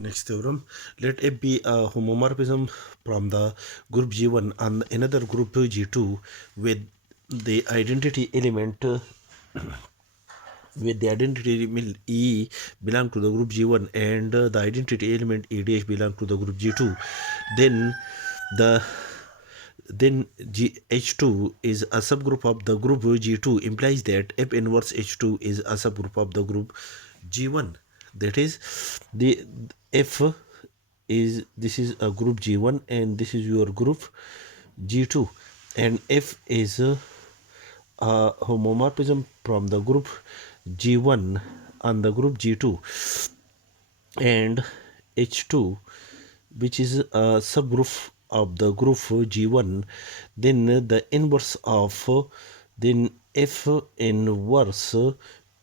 Next theorem, let F be a homomorphism from the group G1 and another group G2 with the identity element E belong to the group G1 and the identity element E dash belong to the group G2. Then the H2 is a subgroup of the group G2 implies that F inverse H2 is a subgroup of the group G1. That is, the F is, this is a group G1 and this is your group G2, and F is a homomorphism from the group G1 and the group G2, and H2 which is a subgroup of the group G1, then the inverse of then F inverse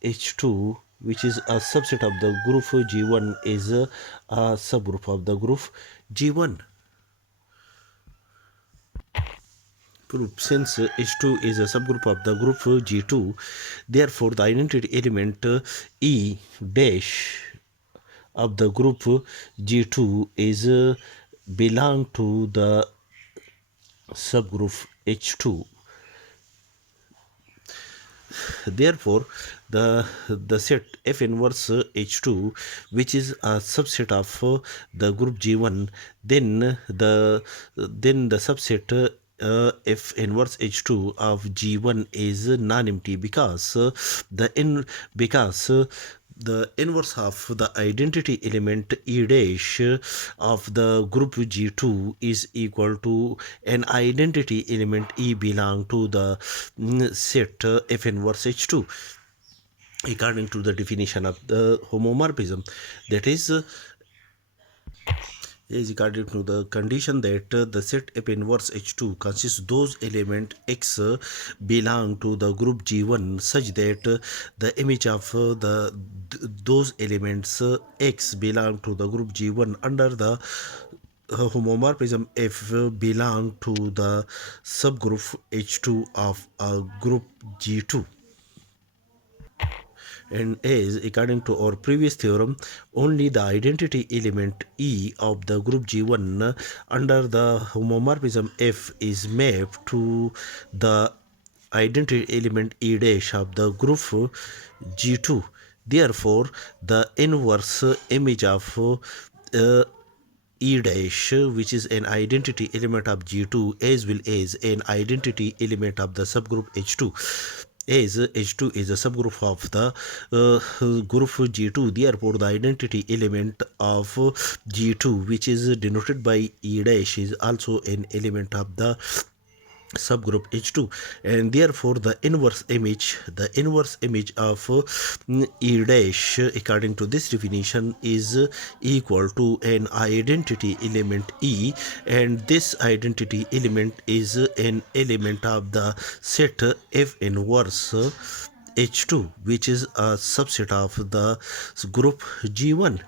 H2 which is a subset of the group G1 is a subgroup of the group G1. Proof: since H2 is a subgroup of the group G2, therefore the identity element E dash of the group G2 is belong to the subgroup H2. Therefore, the set F inverse H2, which is a subset of the group G1, then the subset F inverse H2 of G1 is non-empty because the inverse of the identity element E dash of the group G2 is equal to an identity element E belong to the set F inverse H2 according to the definition of the homomorphism. That is according to the condition that the set F inverse H2 consists those element X belong to the group G1 such that the image of those elements X belong to the group G1 under the homomorphism F belong to the subgroup H2 of a group G2. And as according to our previous theorem, only the identity element E of the group G1 under the homomorphism F is mapped to the identity element E dash of the group G2. Therefore, the inverse image of E dash, which is an identity element of G2 as well as an identity element of the subgroup H2, as H2 is a subgroup of the group G2. Therefore, the identity element of G2, which is denoted by E dash, is also an element of the subgroup H2, and therefore the inverse image of E dash according to this definition is equal to an identity element E, and this identity element is an element of the set F inverse H2, which is a subset of the group G1.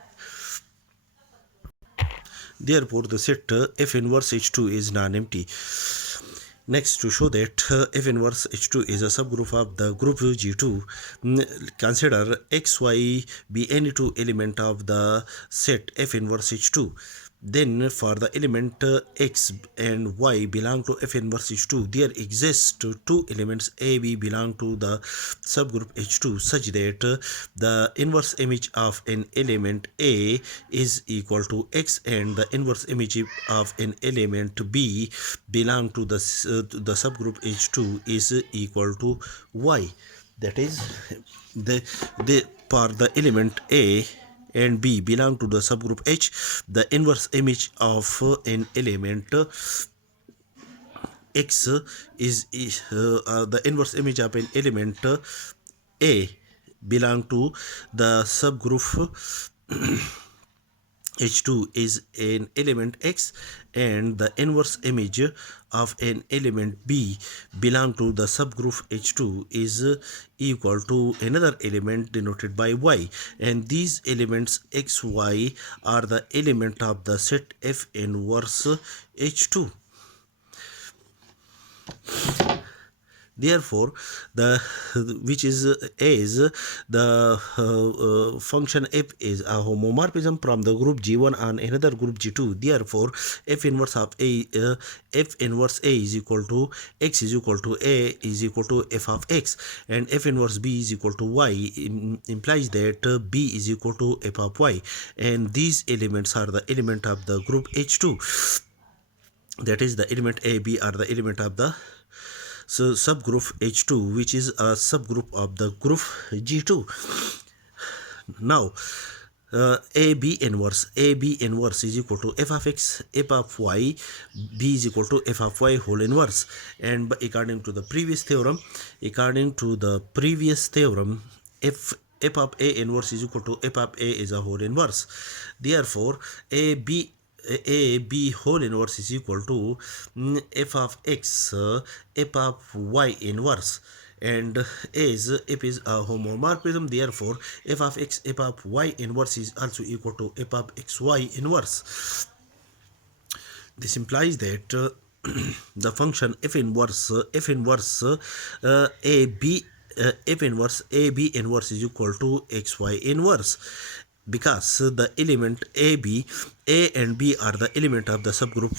Therefore, the set F inverse H2 is non-empty. Next, to show that F inverse H2 is a subgroup of the group G2, consider XY be any two element of the set F inverse H2. Then for the element X and Y belong to F inverse H2, there exist two elements A, B belong to the subgroup H2 such that the inverse image of an element A is equal to X and the inverse image of an element B belong to the subgroup H2 is equal to Y. That is, the for the element A and B belong to the subgroup H, the inverse image of an element X is the inverse image of an element A belong to the subgroup H2 is an element X, and the inverse image of an element B belong to the subgroup H2 is equal to another element denoted by Y, and these elements X, Y are the element of the set F inverse H2. Therefore, the which is the function f is a homomorphism from the group G1 and another group G2. Therefore, f inverse of a f inverse a is equal to x is equal to a is equal to f of x, and f inverse b is equal to y implies that b is equal to f of y, and these elements are the element of the group H2. That is, the element a, b are the element of the subgroup H2, which is a subgroup of the group G2. Now, a b inverse is equal to f of x, f of y, b is equal to f of y whole inverse. And according to the previous theorem, f of a inverse is equal to f of a is a whole inverse. Therefore, a b whole inverse is equal to f of x, f of y inverse, and as f is a homomorphism, therefore f of x, f of y inverse is also equal to f of xy inverse. This implies that the function a b f inverse a b inverse is equal to xy inverse, because the element a and b are the element of the subgroup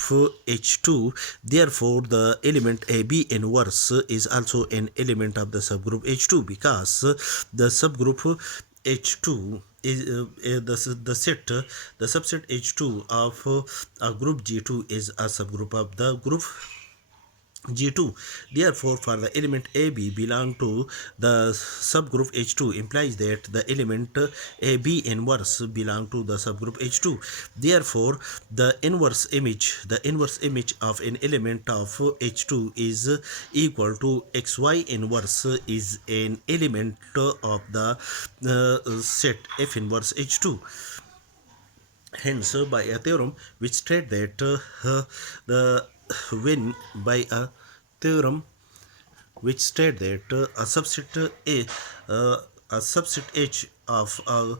H2. Therefore, the element a b inverse is also an element of the subgroup H2, because the subgroup H2 is the subset H2 of a group G2 is a subgroup of the group G2. Therefore, for the element AB belong to the subgroup H2 implies that the element AB inverse belong to the subgroup H2. Therefore, the inverse image of an element of H2 is equal to XY inverse is an element of the set F inverse H2. Hence, by a theorem which state that the when by theorem which state that a subset H of a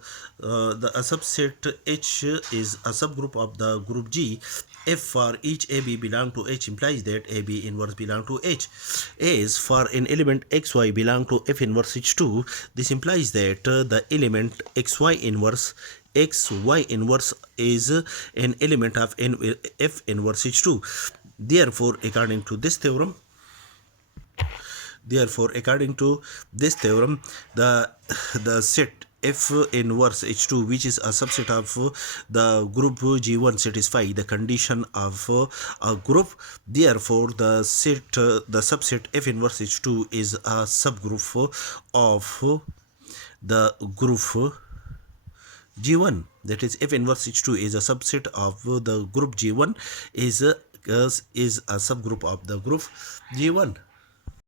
subset H is a subgroup of the group G. If for each AB belong to H implies that AB inverse belong to H. As for an element XY belong to F inverse H2, this implies that the element XY inverse is an element of F inverse H2. Therefore, according to this theorem, the set F inverse H2, which is a subset of the group G1, satisfy the condition of a group. Therefore, the subset F inverse H2 is a subgroup of the group G1. That is, F inverse H2 is a subset of the group G1 is a subgroup of the group G1.